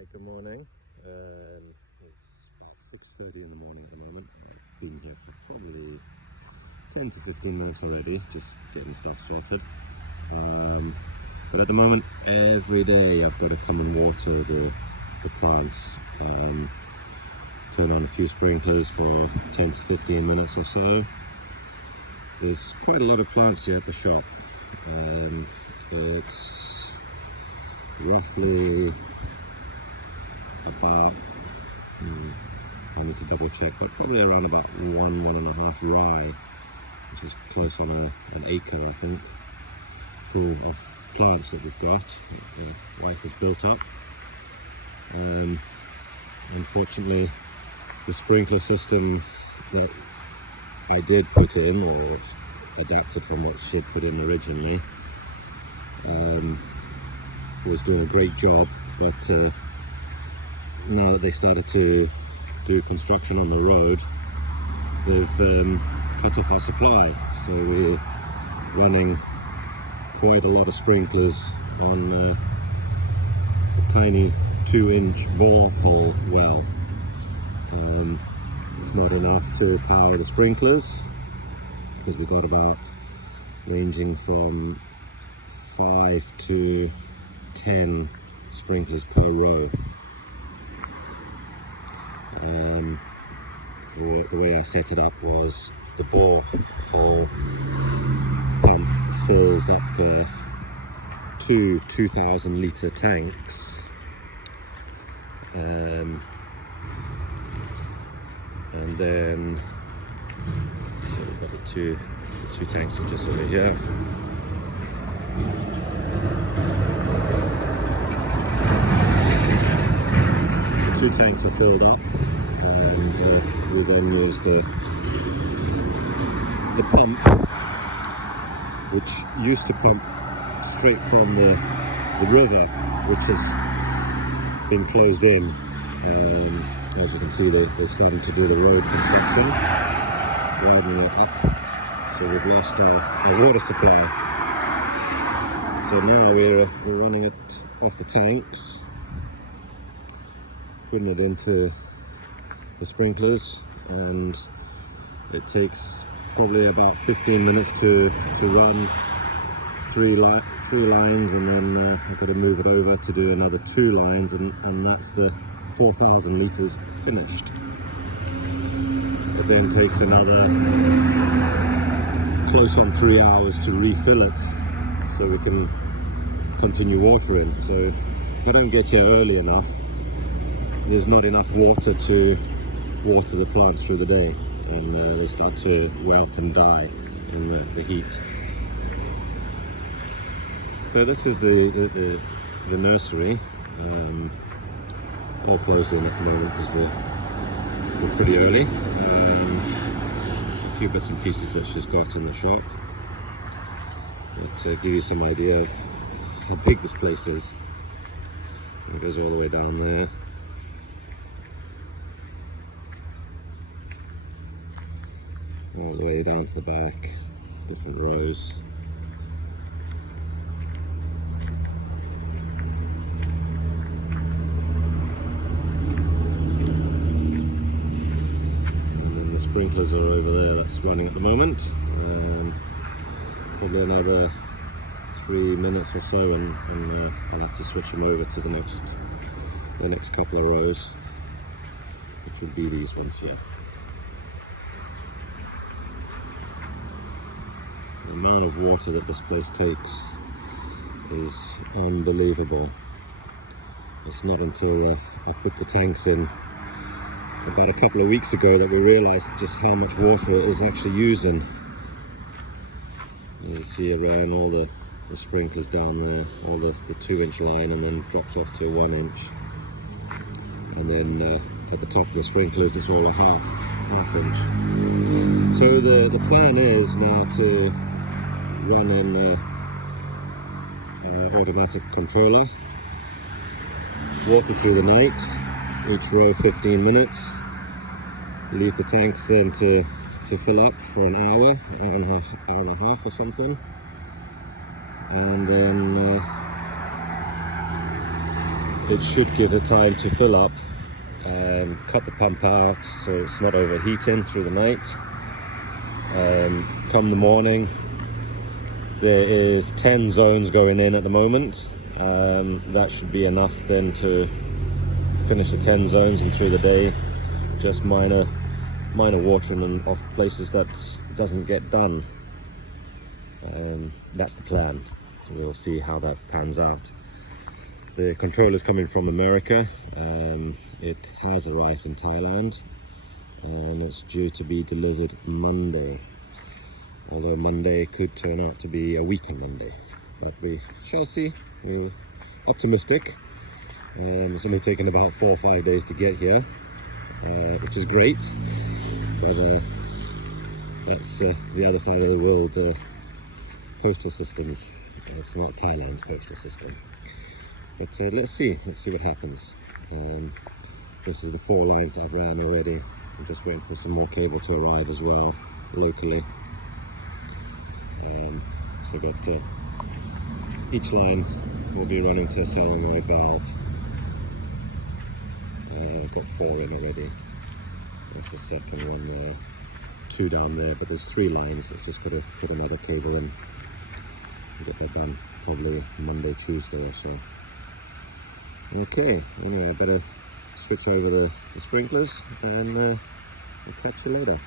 Hi, good morning. It's about 6:30 in the morning at the moment. I've been here for probably 10 to 15 minutes already, just getting stuff sorted. But at the moment, every day I've got to come and water the plants. Turn on a few sprinklers for 10 to 15 minutes or so. There's quite a lot of plants here at the shop. It's roughly about, I need to double check, but probably around about 1.5 rye, which is close on an acre, I think, full of plants that we've got. The wife has built up. Unfortunately, the sprinkler system that I did put in, or adapted from what she'd put in originally, was doing a great job, but now that they started to do construction on the road, they've cut off our supply, so we're running quite a lot of sprinklers on a tiny 2-inch borehole well. It's not enough to power the sprinklers, because we've got about ranging from 5 to 10 sprinklers per row. The way I set it up was the borehole pump fills up two 2,000 litre tanks, and then so we've got the two tanks are just over here. The 2 tanks are filled up, and we then use the pump, which used to pump straight from the river, which has been closed in. As you can see, they're starting to do the road construction, widening it up, so we've lost our water supply. So now we're running it off the tanks, putting it into the sprinklers, and it takes probably about 15 minutes to run three lines, and then I've got to move it over to do another 2 lines, and that's the 4,000 litres finished. It then takes another close on 3 hours to refill it, so we can continue watering. So if I don't get here early enough, there's not enough water to water the plants through the day, and they start to wilt and die in the heat. So this is the nursery, all closed in at the moment because we're pretty early. A few bits and pieces that she's got in the shop, but to give you some idea of how big this place is. It goes all the way down there. All the way down to the back, different rows. And then the sprinklers are over there, that's running at the moment. Probably another 3 minutes or so, and I'll have to switch them over to the next couple of rows, which will be these ones here. The amount of water that this place takes is unbelievable. It's not until I put the tanks in about a couple of weeks ago that we realised just how much water it is actually using. You can see around all the sprinklers down there, all the 2-inch line, and then drops off to a 1-inch. And then at the top of the sprinklers it's all a half inch. So the plan is now to run an automatic controller, water through the night, each row 15 minutes, leave the tanks then to fill up for an hour and a half or something, and then it should give it time to fill up. Cut the pump out so it's not overheating through the night. Come the morning, there is 10 zones going in at the moment. That should be enough then to finish the 10 zones, and through the day just minor watering of places that doesn't get done. That's the plan. We'll see how that pans out. The controller is coming from America. It has arrived in Thailand and it's due to be delivered Monday, although Monday could turn out to be a weekend Monday, but we shall see. We're optimistic. It's only taken about 4 or 5 days to get here, which is great, but that's the other side of the world postal systems. It's not Thailand's postal system, but let's see what happens. This is the 4 lines I've ran already. I'm just waiting for some more cable to arrive as well locally. So I've got each line will be running to a solenoid valve. I've got 4 in already. There's the second one there, 2 down there, but there's 3 lines. It's just got to put another cable in. I'll get that done probably Monday, Tuesday or so. Okay, anyway, I better switch over the sprinklers and I'll catch you later.